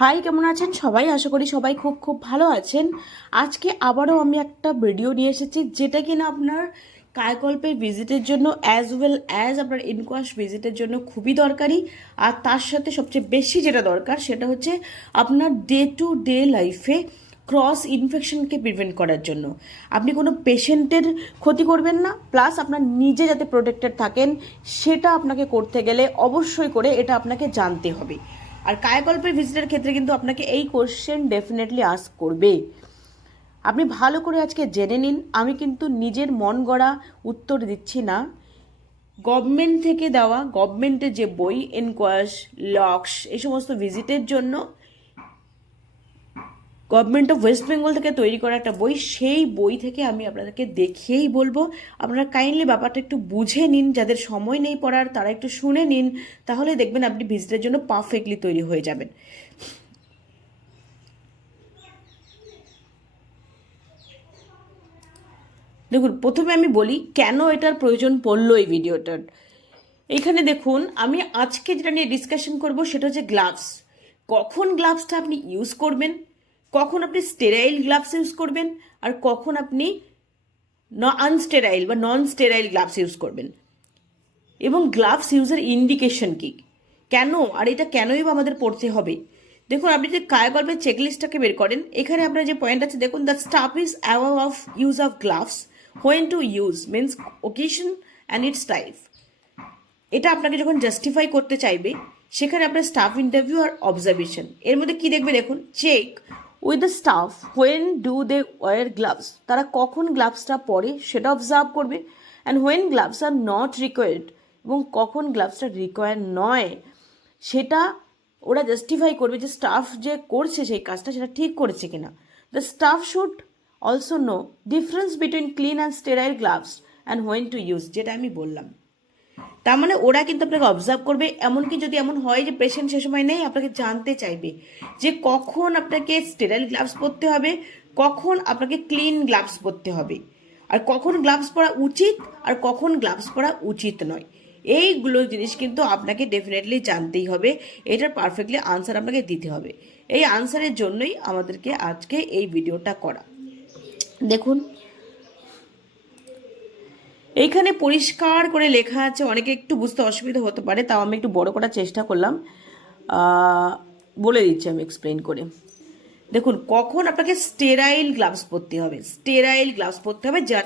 High, কেমন আছেন সবাই? আশা করি সবাই খুব খুব ভালো আছেন। আজকে আবারও আমি একটা ভিডিও নিয়ে এসেছি যেটা কিনা আপনার কায়কল্পের ভিজিটের জন্য অ্যাজ ওয়েল অ্যাজ আপনার ইনকোয়াশ ভিজিটের জন্য খুবই দরকারি। আর তার সাথে সবচেয়ে বেশি যেটা দরকার সেটা হচ্ছে আপনার ডে টু ডে লাইফে ক্রস ইনফেকশনকে প্রিভেন্ট করার জন্য। আপনি কোনো পেশেন্টের ক্ষতি করবেন না প্লাস আপনার নিজে যাতে প্রোটেক্টেড থাকেন, সেটা আপনাকে করতে গেলে অবশ্যই করে এটা আপনাকে জানতে হবে। আর কায়াকল্পের ভিজিটের ক্ষেত্রে কিন্তু আপনাকে এই কোয়েশ্চেন ডেফিনেটলি আস্ক করবে। আপনি ভালো করে আজকে জেনে নিন, আমি কিন্তু নিজের মন গড়া উত্তর দিচ্ছি না। গভর্নমেন্ট থেকে দেওয়া গভর্নমেন্টের যে বই এনকোয়াশ লক্স এই সমস্ত ভিজিটের জন্য গভর্নমেন্ট অফ ওয়েস্ট বেঙ্গল থেকে তৈরি করা একটা বই, সেই বই থেকে আমি আপনাদেরকে দেখিয়েই বলব। আপনারা কাইন্ডলি ব্যাপারটা একটু বুঝে নিন, যাদের সময় নেই পড়ার, তারা একটু শুনে নিন, তাহলে দেখবেন আপনি ভিজিটের জন্য পারফেক্টলি তৈরি হয়ে যাবেন। দেখুন, প্রথমে আমি বলি, কেন এটার প্রয়োজন পড়ল এই ভিডিওটার? এখানে দেখুন, আমি আজকে যেটা নিয়ে ডিসকাশন করব, সেটা হচ্ছে গ্লাভস কখন গ্লাভসটা আপনি ইউজ করবেন? কখন আপনি স্টেরাইল গ্লাভস ইউজ করবেন আর কখন আপনি আনস্টেরাইল বা নন স্টেরাইল গ্লাভস ইউজ করবেন। এবং গ্লাভস ইউজের ইন্ডিকেশন কি? কেন? আর এটা কেনই বা আমাদের পড়তে হবে? দেখুন, আপনি যদি কায়াকল্পের চেকলিস্টটাকে বের করেন, এখানে আপনার যে পয়েন্ট আছে, দেখুন the staff is aware of use of gloves when to use means occasion and it's type এটা আপনাকে যখন জাস্টিফাই করতে চাইবে, সেখানে আপনার স্টাফ ইন্টারভিউ আর অবজারভেশন এর মধ্যে কি দেখবে, দেখুন check with the staff when do they wear gloves তারা কখন গ্লাভসটা পরে সেটা অবজার্ভ করবে। And when gloves are not required এবং কখন গ্লাভসটা রিকোয়ার নয়, সেটা ওরা জাস্টিফাই করবে যে স্টাফ যে করছে সেই কাজটা সেটা ঠিক করেছে কিনা। The staff should also know difference between clean and sterile gloves and when to use যেটা আমি বললাম। তার মানে ওরা কিন্তু আপনাকে অবজার্ভ করবে, এমনকি যদি এমন হয় যে পেশেন্ট সে সময় নেই, আপনাকে জানতে চাইবে যে কখন আপনাকে স্টেরাইল গ্লাভস পরতে হবে, কখন আপনাকে ক্লিন গ্লাভস পরতে হবে, আর কখন গ্লাভস পরা উচিত আর কখন গ্লাভস পরা উচিত নয়। এইগুলো জিনিস কিন্তু আপনাকে ডেফিনেটলি জানতেই হবে, এটার পারফেক্টলি আনসার আপনাকে দিতে হবে। এই আনসারের জন্যই আমাদেরকে আজকে এই ভিডিওটা করা। দেখুন এইখানে পরিষ্কার করে লেখা আছে, অনেকে একটু বুঝতে অসুবিধা হতে পারে, তাও আমি একটু বড় করার চেষ্টা করলাম। বলে দিচ্ছি আমি এক্সপ্লেন করে। দেখুন, কখন আপনাকে স্টেরাইল গ্লাভস পরতে হবে স্টেরাইল গ্লাভস পরতে হবে যা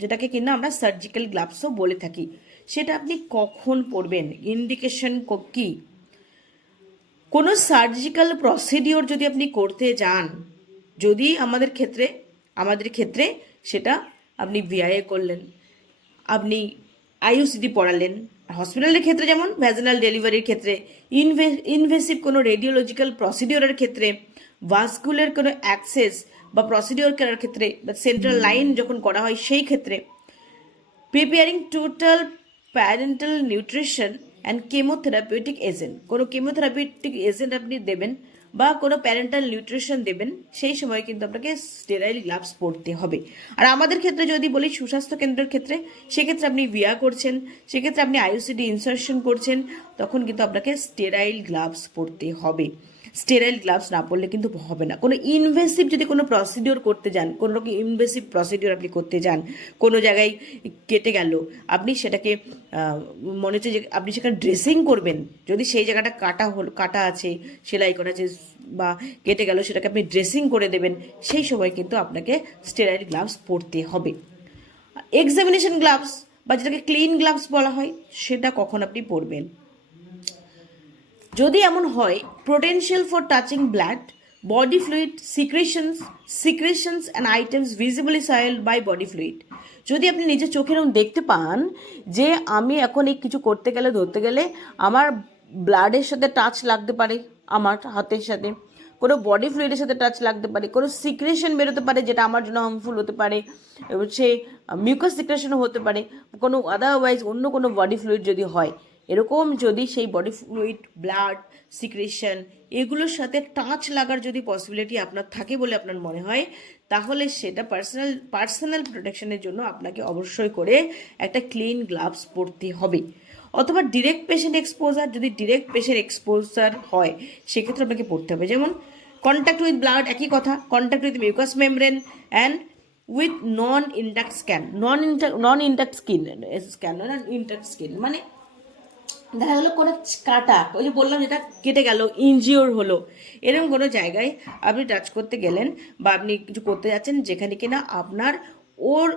যেটাকে কিনা আমরা সার্জিক্যাল গ্লাভসও বলে থাকি। সেটা আপনি কখন পরবেন? ইন্ডিকেশন কি কোনো সার্জিক্যাল প্রসিডিওর যদি আপনি করতে যান, যদি আমাদের ক্ষেত্রে আমাদের ক্ষেত্রে সেটা আপনি ভিআইএ করলেন। আপনি আইইউসিডি পড়ালেন। হসপিটালের ক্ষেত্রে যেমন ভ্যাজিনাল ডেলিভারির ক্ষেত্রে ইনভে ইনভেসিভ কোনো রেডিওলজিক্যাল প্রসিডিওরের ক্ষেত্রে ভাস্কুলার কোনো অ্যাক্সেস বা প্রসিডিওর করার ক্ষেত্রে, বা সেন্ট্রাল লাইন যখন করা হয় সেই ক্ষেত্রে preparing total parenteral nutrition and chemotherapeutic agent কোনো কেমোথেরাপিউটিক এজেন্ট আপনি দেবেন বা কোনো প্যারেন্টাল নিউট্রিশন দেবেন, সেই সময় কিন্তু আপনাকে স্টেরাইল গ্লাভস পরতে হবে। আর আমাদের ক্ষেত্রে যদি বলি সুস্বাস্থ্য কেন্দ্রের ক্ষেত্রে, সেক্ষেত্রে আপনি বিয়া করছেন, সেক্ষেত্রে আপনি আইওসিডি ইনসার্শন করছেন, তখন কিন্তু আপনাকে স্টেরাইল গ্লাভস পরতে হবে। স্টেরাইল গ্লাভস না পরলে কিন্তু হবে না। কোনো ইনভেসিভ যদি কোনো প্রসিডিওর করতে যান, কোনো রকম ইনভেসিভ প্রসিডিওর আপনি করতে যান, কোনো জায়গায় কেটে গেল, আপনি সেটাকে মনে হচ্ছে যে আপনি সেখানে ড্রেসিং করবেন, যদি সেই জায়গাটা কাটা হল, কাটা আছে, সেলাই করা আছে, বা কেটে গেল, সেটাকে আপনি ড্রেসিং করে দেবেন, সেই সময় কিন্তু আপনাকে স্টেরাইল গ্লাভস পরতে হবে। এক্সামিনেশন গ্লাভস বা যেটাকে ক্লিন গ্লাভস বলা হয়, সেটা কখন আপনি পরবেন? যদি এমন হয় potential for touching blood body fluid secretions secretions and items visibly soil by body fluid যদি আপনি নিজের চোখে এরকম দেখতে পান যে আমি এখন এই কিছু করতে গেলে, ধরতে গেলে আমার ব্লাডের সাথে টাচ লাগতে পারে, আমার হাতের সাথে, কোনো বডি ফ্লুইডের সাথে টাচ লাগতে পারে, কোনো সিক্রেশন বেরোতে পারে যেটা আমার জন্য হার্মফুল হতে পারে সে মিউকাস সিক্রেশনও হতে পারে, কোনো আদারওয়াইজ অন্য কোনো বডি ফ্লুইড যদি হয় এরকম যদি সেই বডি ফ্লুইড ব্লাড সিক্রেশন এগুলোর সাথে টাচ লাগার যদি পসিবিলিটি আপনার থাকে বলে আপনার মনে হয়, তাহলে সেটা পার্সোনাল পার্সোনাল প্রোটেকশনের জন্য আপনাকে অবশ্যই করে একটা ক্লিন গ্লাভস পরতে হবে। অথবা ডিরেক্ট পেশেন্ট এক্সপোজার যদি ডিরেক্ট পেশেন্ট এক্সপোজার হয়, সেক্ষেত্রে আপনাকে পড়তে হবে। যেমন কন্ট্যাক্ট উইথ ব্লাড একই কথা contact with mucous membrane and with non intact skin non intact non intact skin skin non skin মানে দেখা গেলো কোনো কাটা, ওই যে বললাম যেটা কেটে গেল, ইনজিওর হলো। এরকম কোনো জায়গায় আপনি টাচ করতে গেলেন বা আপনি কিছু করতে যাচ্ছেন যেখানে কিনা আপনার ওর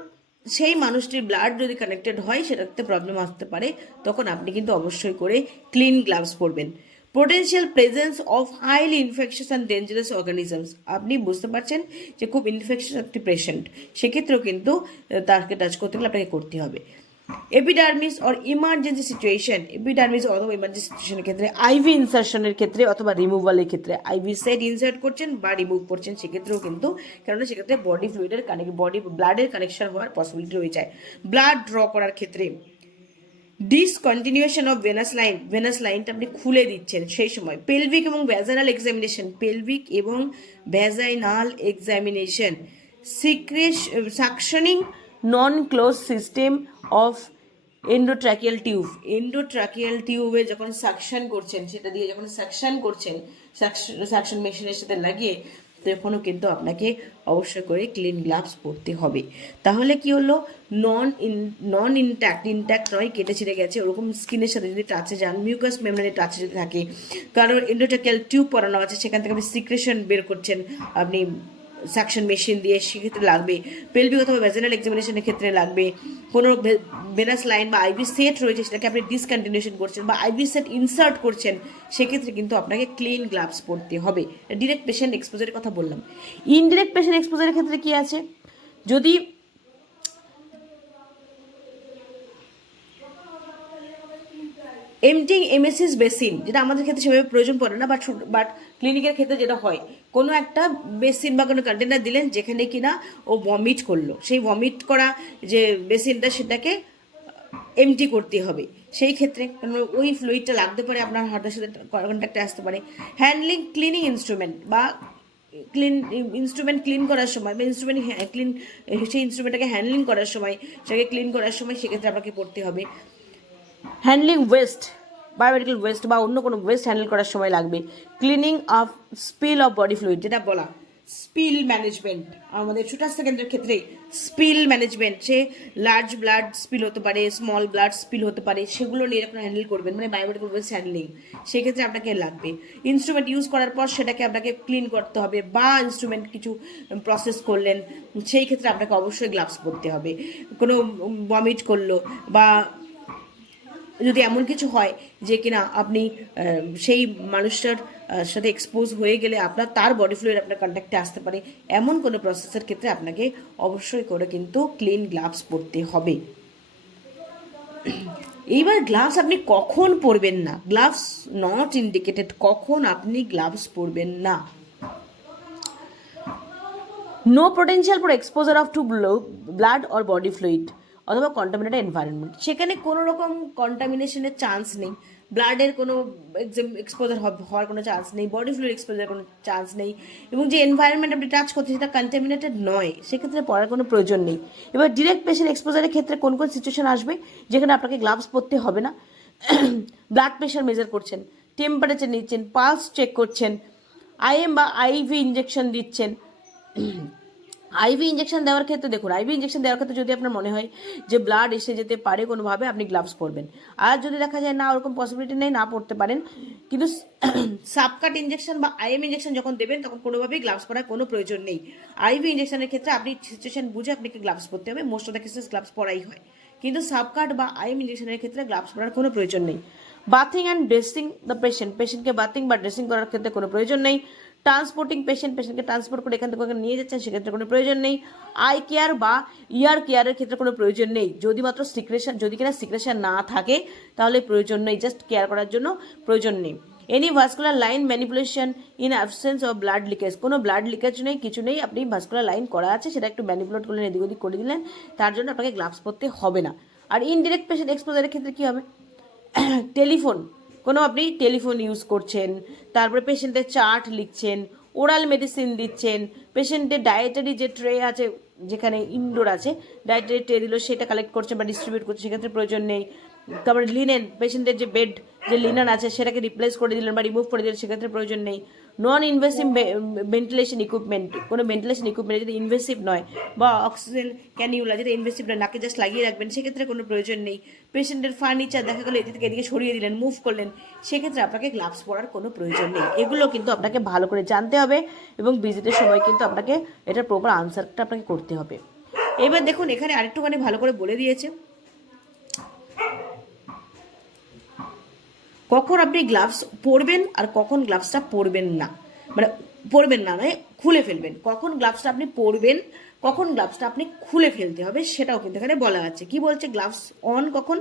সেই মানুষটির ব্লাড যদি কানেক্টেড হয়, সেটাতে প্রবলেম আসতে পারে। তখন আপনি কিন্তু অবশ্যই করে ক্লিন গ্লাভস পরবেন। Potential presence of highly infectious and dangerous organisms আপনি বুঝতে পারছেন যে খুব ইনফেকশাস একটি পেশেন্ট সেক্ষেত্রেও কিন্তু তাকে টাচ করতে গেলে আপনাকে করতে হবে। Epidermis or emergency situation epidermis অথবা ইমার্জেন্সি সিচুয়েশনের ক্ষেত্রে আইভি ইনসার্শনের ক্ষেত্রে অথবা রিমুভালের ক্ষেত্রে আইভি সেট ইনসার্ট করছেন বা রিমুভ করছেন, সেক্ষেত্রেও কিন্তু, কেননা সেক্ষেত্রে বডি ফ্লুইডের কানেক্ট বডি ব্লাডের কানেকশন হওয়ার পসিবিলিটি রয়ে যায় ব্লাড ড্র করার ক্ষেত্রে discontinuation of venous line venous লাইনটা আপনি খুলে দিচ্ছেন সেই সময়। পেলভিক এবং ভ্যাজানাল এক্সামিনেশন পেলভিক এবং vaginal examination secretion suctioning non close system of endotracheal tube endotracheal টিউবে যখন সাকশন করছেন, সেটা দিয়ে যখন সাকশন করছেন সাকশন মেশিনের সাথে লাগিয়ে, তখনও কিন্তু আপনাকে অবশ্যই করে ক্লিন গ্লাভস পরতে হবে। তাহলে কি হলো? Non in non intact intact নয়, কেটে ছিঁড়ে গেছে। ওরকম স্কিনের সাথে যদি টাচে যান মিউকাস মেমব্রেনের টাচে যদি থাকে, কারণ এন্ডোট্রাকিয়াল টিউব পরানো আছে, সেখান থেকে আপনি সিক্রেশন বের করছেন, আপনি সাকশন মেশিন দিয়ে সেক্ষেত্রে লাগবে। পেলভিক অথবা ভ্যাজিনাল এক্সামিনেশনের ক্ষেত্রে লাগবে। কোনো ভেনাস লাইন বা আইভি সেট রয়েছে সেটাকে আপনি ডিসকন্টিনিউশন করছেন বা আইভি সেট ইনসার্ট করছেন, সেক্ষেত্রে কিন্তু আপনাকে ক্লিন গ্লাভস পরতে হবে। ডিরেক্ট পেশেন্ট এক্সপোজারের কথা বললাম। ইনডিরেক্ট পেশেন্ট এক্সপোজারের ক্ষেত্রে কি আছে? যদি এমটিং এমএসএস বেসিন যেটা আমাদের ক্ষেত্রে সেভাবে প্রয়োজন পড়ে না বাট বাট ক্লিনিকের ক্ষেত্রে যেটা হয় কোনো একটা বেসিন বা কোনো কন্টেনার দিলেন যেখানে কিনা ও ভমিট করল। সেই ভমিট করা যে বেসিনটা সেটাকে এমটি করতে হবে। সেই ক্ষেত্রে ওই ফ্লুইডটা লাগতে পারে, আপনার হার্টের সাথে কন্ট্যাক্টে আসতে পারে। হ্যান্ডলিং ক্লিনিং ইনস্ট্রুমেন্ট বা ক্লিন ইনস্ট্রুমেন্ট ক্লিন করার সময় বা ইনস্ট্রুমেন্ট ক্লিন সেই ইনস্ট্রুমেন্টটাকে হ্যান্ডলিং করার সময়, সেটাকে ক্লিন করার সময় সেক্ষেত্রে আপনাকে পড়তে হবে। হ্যান্ডলিং ওয়েস্ট বায়োমেডিক্যাল ওয়েস্ট বা অন্য কোনো ওয়েস্ট হ্যান্ডেল করার সময় লাগবে। Cleaning of spill of body fluid যেটা বলা। স্পিল ম্যানেজমেন্ট আমাদের ছোটাস্তা কেন্দ্রের ক্ষেত্রে স্পিল ম্যানেজমেন্ট সে লার্জ ব্লাড স্পিল হতে পারে স্মল ব্লাড স্পিল হতে পারে, সেগুলো নিয়ে আপনারা হ্যান্ডেল করবেন মানে বায়োমেডিক্যাল ওয়েস্ট হ্যান্ডলিং সেক্ষেত্রে আপনাকে লাগবে। ইনস্ট্রুমেন্ট ইউজ করার পর সেটাকে আপনাকে ক্লিন করতে হবে বা ইনস্ট্রুমেন্ট কিছু প্রসেস করলেন, সেই ক্ষেত্রে আপনাকে অবশ্যই গ্লাভস পরতে হবে। কোনো ভমিট করল বা যদি এমন কিছু হয় যে কিনা আপনি সেই মানুষটার সাথে এক্সপোজ হয়ে গেলে আপনার, তার বডি ফ্লুইড আপনার কন্ট্যাক্টে আসতে পারে, এমন কোনো প্রসেসের ক্ষেত্রে আপনাকে অবশ্যই করে কিন্তু ক্লিন গ্লাভস পরতে হবে। এইবার গ্লাভস আপনি কখন পরবেন না? গ্লাভস নট ইন্ডিকেটেড কখন আপনি গ্লাভস পরবেন না? No potential for exposure of to blood or body fluid অথবা কন্টামিনেটেড এনভায়রনমেন্ট সেখানে কোনো রকম কন্টামিনেশনের চান্স নেই। ব্লাডের কোনো এক্সপোজার হওয়ার কোনো চান্স নেই। বডি ফ্লুইড এক্সপোজার কোনো চান্স নেই। এবং যে এনভায়রনমেন্ট আপনি টাচ করছেন সেটা কন্টামিনেটেড নয়। সেক্ষেত্রে পড়ার কোনো প্রয়োজন নেই। এবার ডিরেক্ট পেশেন্ট এক্সপোজারের ক্ষেত্রে কোন কোন সিচুয়েশন আসবে? যেখানে আপনাকে গ্লাভস পরতে হবে না। ব্লাড প্রেশার মেজার করছেন। টেম্পারেচার নিচ্ছেন। পালস চেক করছেন। আইএম বা আইভি ইঞ্জেকশন দিচ্ছেন। আইভি ইঞ্জেকশন দেওয়ার ক্ষেত্রে দেখুন আইভি ইঞ্জেকশন দেওয়ার ক্ষেত্রে যদি আপনার মনে হয় যে ব্লাড এসে যেতে পারে কোনোভাবে, আপনি গ্লাভস পরবেন। আর যদি দেখা যায় না, ওরকম পসিবিলিটি নেই, না পড়তে পারেন। কিন্তু সাবকাট ইঞ্জেকশন বা আইএম ইঞ্জেকশন যখন দেবেন, তখন কোনোভাবেই গ্লাভস পরার কোনো প্রয়োজন নেই। আইভি ইঞ্জেকশনের ক্ষেত্রে আপনি সিচুয়েশন বুঝে আপনাকে গ্লাভস পরতে হবে most of the cases gloves পরাই হয়। কিন্তু সাবকাট বা আইএম ইঞ্জেকশনের ক্ষেত্রে গ্লাভস পরার কোনো প্রয়োজন নেই। Bathing and dressing the patient পেশেন্টকে বাথিং বা ড্রেসিং করার ক্ষেত্রে কোনো প্রয়োজন নেই। ট্রান্সপোর্টিং পেশেন্ট পেশেন্টকে ট্রান্সপোর্ট করে এখান থেকে ওখানে নিয়ে যাচ্ছেন, সেক্ষেত্রে কোনো প্রয়োজন নেই। আই কেয়ার বা ইয়ার কেয়ারের ক্ষেত্রে কোনো প্রয়োজন নেই। যদি মাত্র সিক্রেশন, যদি কিনা সিক্রেশন না থাকে, তাহলে প্রয়োজন নেই। জাস্ট কেয়ার করার জন্য প্রয়োজন নেই। Any vascular line manipulation in absence of blood leakage কোনো ব্লাড লিকেজ নেই, কিছু নেই, আপনি ভাস্কুলার লাইন করা আছে, সেটা একটু ম্যানিপুলেট করলেন, এদিক ওদিক করে দিলেন, তার জন্য আপনাকে গ্লাভস পরতে হবে না। আর ইনডিরেক্ট পেশেন্ট এক্সপোজারের ক্ষেত্রে কী হবে? টেলিফোন কোনো আপনি টেলিফোন ইউজ করছেন, তারপরে পেশেন্টের চার্ট লিখছেন ওরাল মেডিসিন দিচ্ছেন পেশেন্টের ডায়েটারি যে ট্রে আছে, যেখানে ইনডোর আছে ডায়েটারি ট্রে দিল, সেটা কালেক্ট করছেন বা ডিস্ট্রিবিউট করছেন, সেক্ষেত্রে প্রয়োজন নেই। তারপরে লিনেন পেশেন্টের যে বেড যে লিনেন আছে, সেটাকে রিপ্লেস করে দিলেন বা রিমুভ করে দিলেন, সেক্ষেত্রে প্রয়োজন নেই। নন ইনভেসিভ ভেন্টিলেশন ইকুইপমেন্ট কোনো ভেন্টিলেশন ইকুইপমেন্ট যেটা ইনভেসিভ নয়, বা অক্সিজেন ক্যানিউলা যেটা ইনভেসিভ নয়, নাকে জাস্ট লাগিয়ে রাখবেন, সেক্ষেত্রে কোনো প্রয়োজন নেই। পেশেন্টের ফার্নিচার দেখা গেলো, এদিকে এদিকে সরিয়ে দিলেন মুভ করলেন, সেক্ষেত্রে আপনাকে গ্লাভস পরার কোনো প্রয়োজন নেই। এগুলো কিন্তু আপনাকে ভালো করে জানতে হবে এবং ভিজিটের সময় কিন্তু আপনাকে এটার প্রপার আনসারটা আপনাকে করতে হবে। এবার দেখুন, এখানে আরেকটুখানি ভালো করে বলে দিয়েছে। কখন আপনি গ্লাভস পরবেন আর কখন গ্লাভসটা পরবেন না? মানে পরবেন না মানে খুলে ফেলবেন। কখন গ্লাভসটা আপনি পরবেন, কখন গ্লাভসটা আপনি খুলে ফেলতে হবে, সেটাও কিন্তু এখানে বলা আছে। কি বলছে গ্লাভস অন কখন?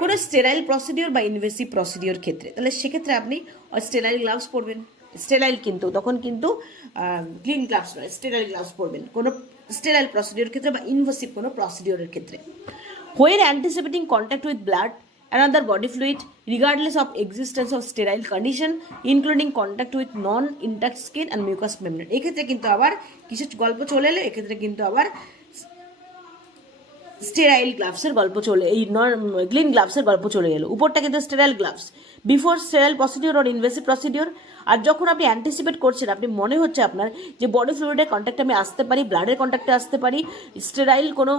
কোনো স্টেরাইল প্রসিডিওর বা ইনভেসিভ প্রসিডিওর ক্ষেত্রে। তাহলে সেক্ষেত্রে আপনি স্টেরাইল গ্লাভস পরবেন। স্টেরাইল কিন্তু, তখন কিন্তু ক্লিন গ্লাভস নয় স্টেরাইল গ্লাভস পরবেন। কোনো স্টেরাইল প্রসিডিওর ক্ষেত্রে বা ইনভেসিভ কোনো প্রসিডিওরের ক্ষেত্রে। When anticipating contact with blood another body fluid, regardless of existence of sterile condition, including contact with non intact skin and mucous membrane. এক্ষেত্রে কিন্তু আবার কিছু গল্প চলে এলো, এক্ষেত্রে কিন্তু আবার স্টেরাইল গ্লাভসের গল্প চলে, এই গ্লিন গ্লাভসের গল্প চলে এলো উপরটা কিন্তু sterile gloves before sterile procedure or invasive procedure আর যখন আপনি অ্যান্টিসিপেট করছেন, আপনি মনে হচ্ছে আপনার যে বডি ফ্লুইডের কন্ট্যাক্টে আমি আসতে পারি ব্লাডের কন্ট্যাক্টে আসতে পারি স্টেরাইল কোনো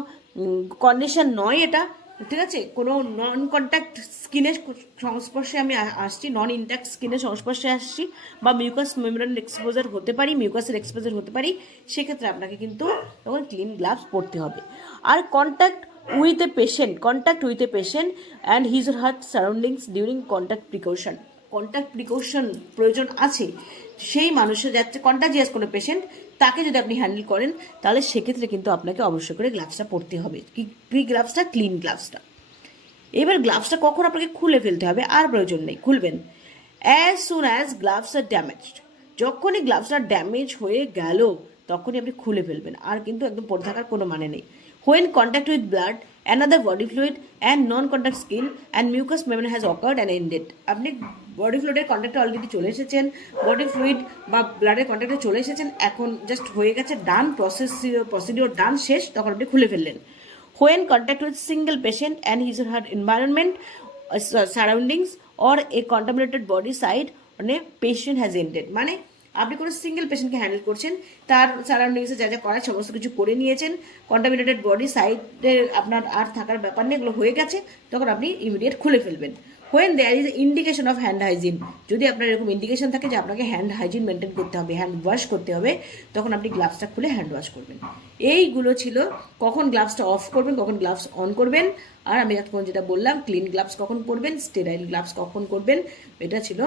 কন্ডিশন নয় এটা ঠিক আছে? কোনো নন কন্ট্যাক্ট স্কিনের সংস্পর্শে আমি আসছি নন ইনট্যাক্ট স্কিনের সংস্পর্শে আসছি বা মিউকাস মেমোরিয়াল এক্সপোজার হতে পারি মিউকাসের এক্সপোজার হতে পারি, সেক্ষেত্রে আপনাকে কিন্তু তখন ক্লিন গ্লাভস পরতে হবে। আর contact with a patient contact with a patient and his her surroundings during contact precaution contact precaution প্রয়োজন আছে, সেই মানুষের যাচ্ছে কন্টাজিয়াস কোনো পেশেন্ট তাকে যদি আপনি হ্যান্ডেল করেন, তাহলে সেক্ষেত্রে কিন্তু আপনাকে অবশ্যই করে গ্লাভসটা পরতে হবে। কি কি গ্লাভসটা ক্লিন গ্লাভসটা এবার গ্লাভসটা কখন আপনাকে খুলে ফেলতে হবে? আর প্রয়োজন নেই, খুলবেন। As soon as gloves are damaged যখনই গ্লাভসটা ড্যামেজ হয়ে গেল, তখনই আপনি খুলে ফেলবেন। আর কিন্তু একদম পরে থাকার কোনো মানে নেই। When contact with blood another body fluid and non contact skin and mucous Memon has occurred and ended আপনি বডি ফ্লুইডের কন্ট্যাক্টে অলরেডি চলে এসেছেন বডি ফ্লুইড বা ব্লাডের কন্ট্যাক্টে চলে এসেছেন এখন জাস্ট হয়ে গেছে ডান প্রসেস প্রসিডিওর ডান শেষ তখন আপনি খুলে ফেললেন। When contact with patient and his or her environment uh, sur- surroundings or a contaminated body side on a patient has ended মানে আপনি কোনো সিঙ্গেল পেশেন্টকে হ্যান্ডেল করছেন, তার সারাউন্ডিংসে যা যা করার সমস্ত কিছু করে নিয়েছেন কন্টামিনেটেড বডি সাইডে আপনার আর থাকার ব্যাপার নেই, এগুলো হয়ে গেছে, তখন আপনি ইমিডিয়েট খুলে ফেলবেন। When there is indication of hand hygiene যদি আপনার এরকম ইন্ডিকেশন থাকে যে আপনাকে হ্যান্ড হাইজিন মেনটেন করতে হবে হ্যান্ড ওয়াশ করতে হবে, তখন আপনি গ্লাভসটা খুলে হ্যান্ড ওয়াশ করবেন। এইগুলো ছিল কখন গ্লাভসটা অফ করবেন, কখন গ্লাভস অন করবেন। আর আমি এখন যেটা বললাম ক্লিন গ্লাভস কখন করবেন স্টেরাইল গ্লাভস কখন করবেন, এটা ছিল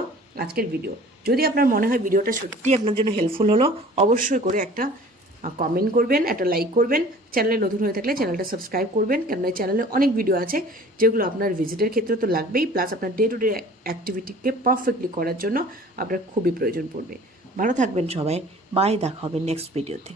আজকের ভিডিও যদি আপনার মনে হয় ভিডিওটা সত্যি আপনার জন্য হেল্পফুল হলো, অবশ্যই করে একটা কমেন্ট করবেন, একটা লাইক করবেন। চ্যানেলে নতুন হয়ে থাকলে চ্যানেলটা সাবস্ক্রাইব করবেন, কেননা চ্যানেলে অনেক ভিডিও আছে, যেগুলো আপনার ভিজিটের ক্ষেত্রে তো লাগবেই প্লাস আপনার ডে টু ডে অ্যাক্টিভিটিকে পারফেক্টলি করার জন্য আপনার খুবই প্রয়োজন পড়বে। ভালো থাকবেন সবাই বাই দেখা হবে নেক্সট ভিডিওতে